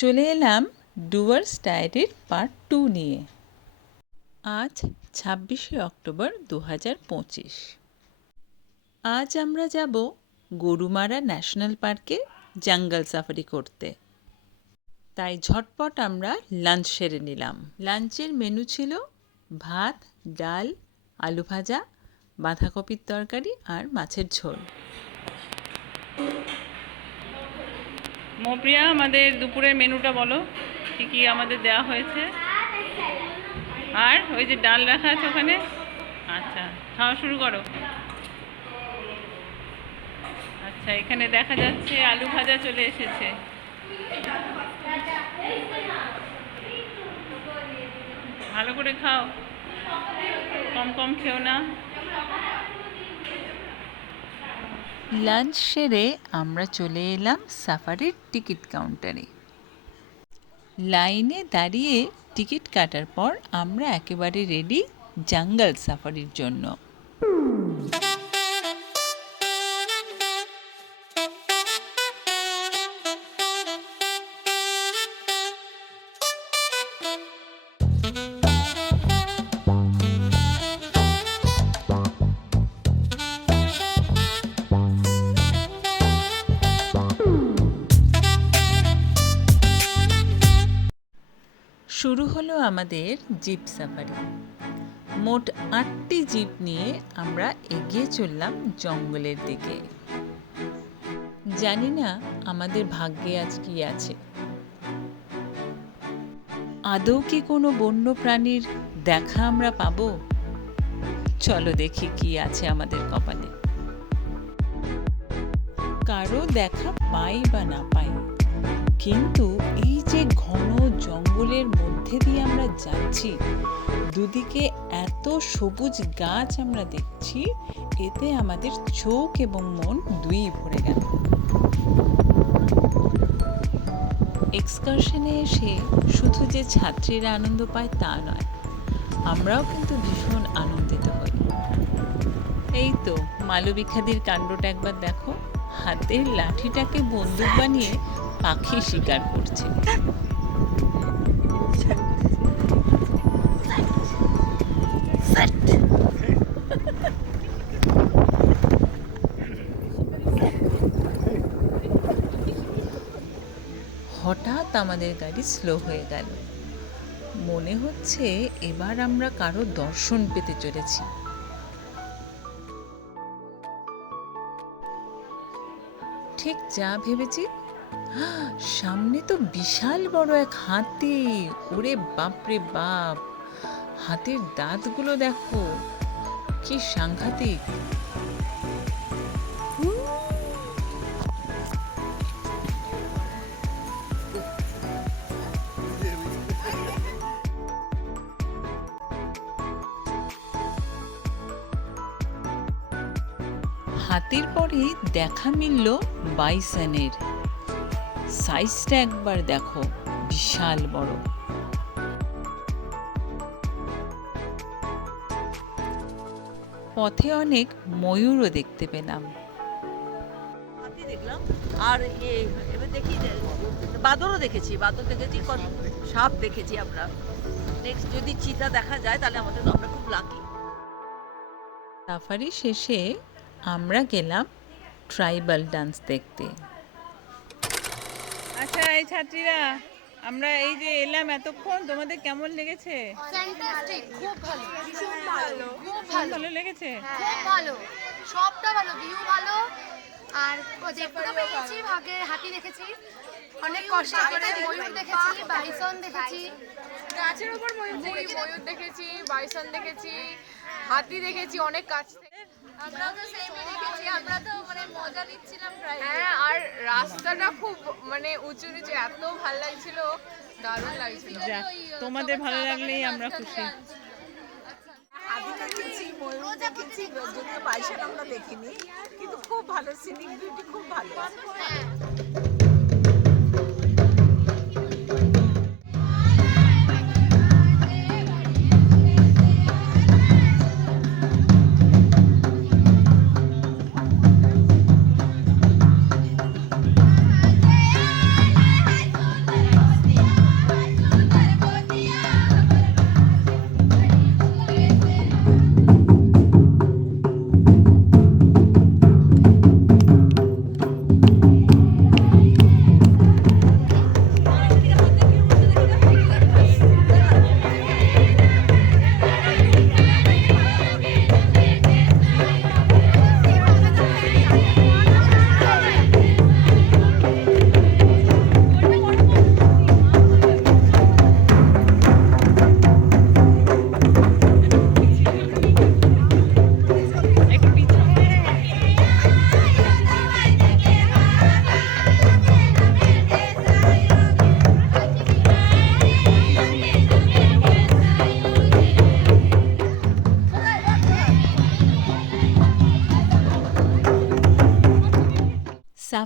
চলে এলাম ডুয়ার্স ডায়েরির পার্ট 2 নিয়ে। আজ 26শে অক্টোবর 2025। আজ আমরা যাব গরুমারা ন্যাশনাল পার্কে জঙ্গল সাফারি করতে। তাই ঝটপট আমরা লাঞ্চ সেরে নিলাম। লাঞ্চের মেনু ছিল ভাত, ডাল, আলু ভাজা, বাঁধাকপির তরকারি আর মাছের ঝোল। মপ্রিয়া, আমাদের দুপুরের মেনুটা বলো, কি কি আমাদের দেওয়া হয়েছে। আর ওই যে ডাল রাখা আছে ওখানে। আচ্ছা, খাওয়া শুরু করো। আচ্ছা, এখানে দেখা যাচ্ছে আলু ভাজা চলে এসেছে। ভালো করে খাও, কম কম খেও না। লাঞ্চ সেরে আমরা চলে এলাম সাফারির টিকিট কাউন্টারে। লাইনে দাঁড়িয়ে টিকিট কাটার পর আমরা একেবারে রেডি জঙ্গল সাফারির জন্য। শুরু হলো আমাদের জিপ সাফারি। মোট 8টি জিপ নিয়ে আমরা এগিয়ে চললাম জঙ্গলের দিকে। জানি না আমাদের ভাগ্যে আজ কি আছে। আদৌ কি কোনো বন্য প্রাণীর দেখা আমরা পাবো? চলো দেখি কি আছে আমাদের কপালে। কারো দেখা পাই বা না পাই, কিন্তু এই যে ঘন জঙ্গলের মধ্যে দিয়ে আমরা যাচ্ছি, দুদিকে এত সবুজ গাছ আমরা দেখছি, এতে আমাদের চোখ এবং মন দুই ভরে গেল। এক্সকারশনে এসে শুধু যে ছাত্রীরা আনন্দ পায় তা নয়, আমরাও কিন্তু ভীষণ আনন্দিত হই। এই তো মালবিকাদির কাণ্ডটা একবার দেখো, হাতের লাঠিটাকে বন্দুক বানিয়ে পাখি শিকার করছে। হঠাৎ আমাদের গাড়ি স্লো হয়ে গেল। মনে হচ্ছে এবার আমরা কারো দর্শন পেতে চলেছি। ঠিক যা ভেবেছি, সামনে তো বিশাল বড় এক হাতি। ওরে বাপরে বাপ, হাতির দাঁতগুলো দেখো, কি সাংঘাতিক। হাতির পরে দেখা মিলল বাইসনের। সাইজটা একবার দেখো, বিশাল বড়। পথে অনেক ময়ূরও দেখতে পেলাম। হাতি দেখলাম, আর এবার দেখি বাদরও দেখেছি, সাপ দেখেছি আমরা। নেক্সট যদি চিতা দেখা যায় তাহলে আমরা খুব লাকি। সাফারি শেষে আমরা গেলাম ট্রাইবাল ডান্স দেখতে। আচ্ছা, এই ছাত্রীরা, আমরা এই যে এলাম এতক্ষণ, তোমাদের কেমন লেগেছে? ফ্যান্টাস্টিক, খুব ভালো, ভীষণ ভালো, খুব ভালো লেগেছে? খুব ভালো, সবটা ভালো, ভিউ ভালো। আর যেগুলো পেয়েছি, ভাগে হাতি দেখেছি, অনেক কষ্ট করে ময়ূর দেখেছি, বাইসন দেখেছি, গাছের উপর ময়ূর দেখেছি, বাইসন দেখেছি, হাতি দেখেছি অনেক কাছ থেকে। আমরাও তো সেমই দেখেছি, আমরা তো মানে মজা নিচ্ছিলাম প্রায়। হ্যাঁ, আর রাস্তাটা খুব মানে উঁচু নিচু, এত ভালো লাগছিল, দারুণ লাগছিল। তোমাদের ভালো লাগলেই আমরা খুশি। হাতি দেখেছি, ময়ূর দেখেছি, যদিও বাইসন আমরা দেখিনি, কিন্তু খুব ভালো, সিনিক বিউটি খুব ভালো।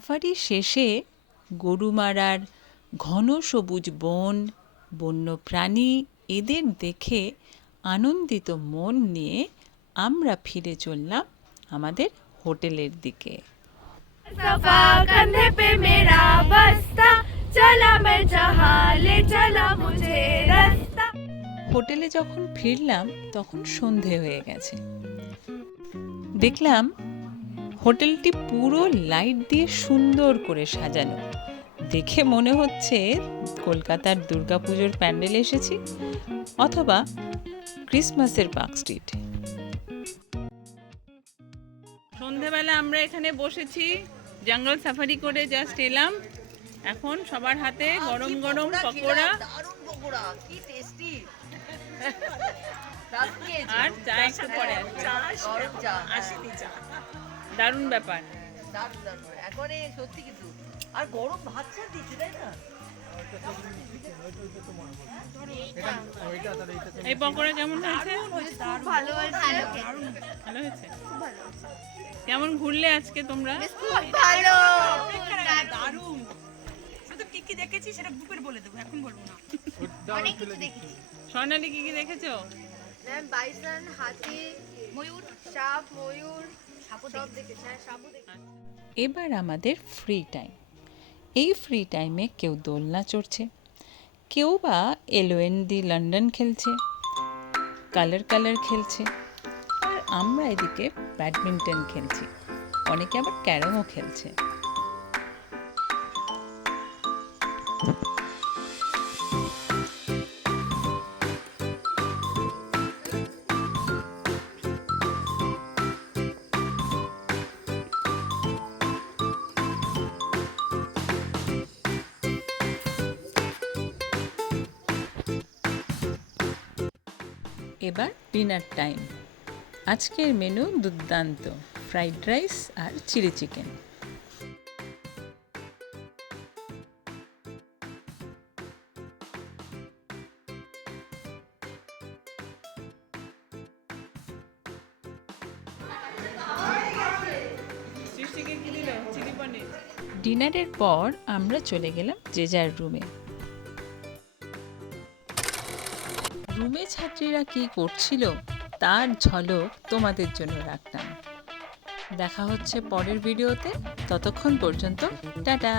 সাফারি শেষে গরুমারার ঘন সবুজ বন, বন্য প্রাণী এদের দেখে আনন্দিত মন নিয়ে আমরা ফিরে চললাম আমাদের হোটেলের দিকে। सफा कंधे पे मेरा बस्ता चला मैं जहाँ ले चला मुझे रास्ता। হোটেলে যখন ফিরলাম তখন সন্ধে হয়ে গেছে। দেখলাম হোটেলটি পুরো লাইট দিয়ে সুন্দর করে সাজানো। দেখে মনে হচ্ছে কলকাতার দুর্গাপুজোর প্যান্ডেলে এসেছি অথবা ক্রিসমাসের পার্ক স্ট্রিট। সন্ধেবেলা আমরা এখানে বসেছি, জঙ্গল সাফারি করে জাস্ট এলাম। এখন সবার হাতে গরম গরম পকোড়া দারুণ পকোড়া, কি টেস্টি। আর চা একটু পরে আসবে। গরম চা আসেনি চা, দারুণ ব্যাপার। দারুণ দারুণ, এখন সত্যি কিন্তু। আর গরম ভাত ছাড় দিচ্ছে, তাই না? এই পকোড়া কেমন হয়েছে? ভালো হয়েছে। ভালো হয়েছে। কেমন ঘুরলে আজকে তোমরা? ভালো। দারুণ। শুধু কি কি দেখেছি সেটা গ্রুপের বলে দেবো, এখন বলবো না। অনেক কিছু দেখেছি। স্বর্ণালী কি কি দেখেছো? বাইসন, হাতি, ময়ূর, সাপ, ময়ূর, সব দেখেছি। হ্যাঁ, সাপও দেখেছি। এবার আমাদের ফ্রি টাইম। এই ফ্রি টাইমে কেউ দোলনা চড়ছে, কেউ বা এলওএনডি লন্ডন খেলছে, কালার কালার খেলছে, আর আমরা এদিকে ব্যাডমিন্টন খেলছি, অনেকে আবার ক্যারমও খেলছে। এবার ডিনার টাইম। আজকের মেনু দুর্দান্ত, ফ্রাইড রাইস আর চিলি চিকেন। ডিনারের পর আমরা চলে গেলাম যে যার রুমে। রুমে ছাত্রীরা কি করছিল তার ঝলক তোমাদের জন্য রাখলাম। দেখা হচ্ছে পরের ভিডিওতে, ততক্ষণ পর্যন্ত টাটা।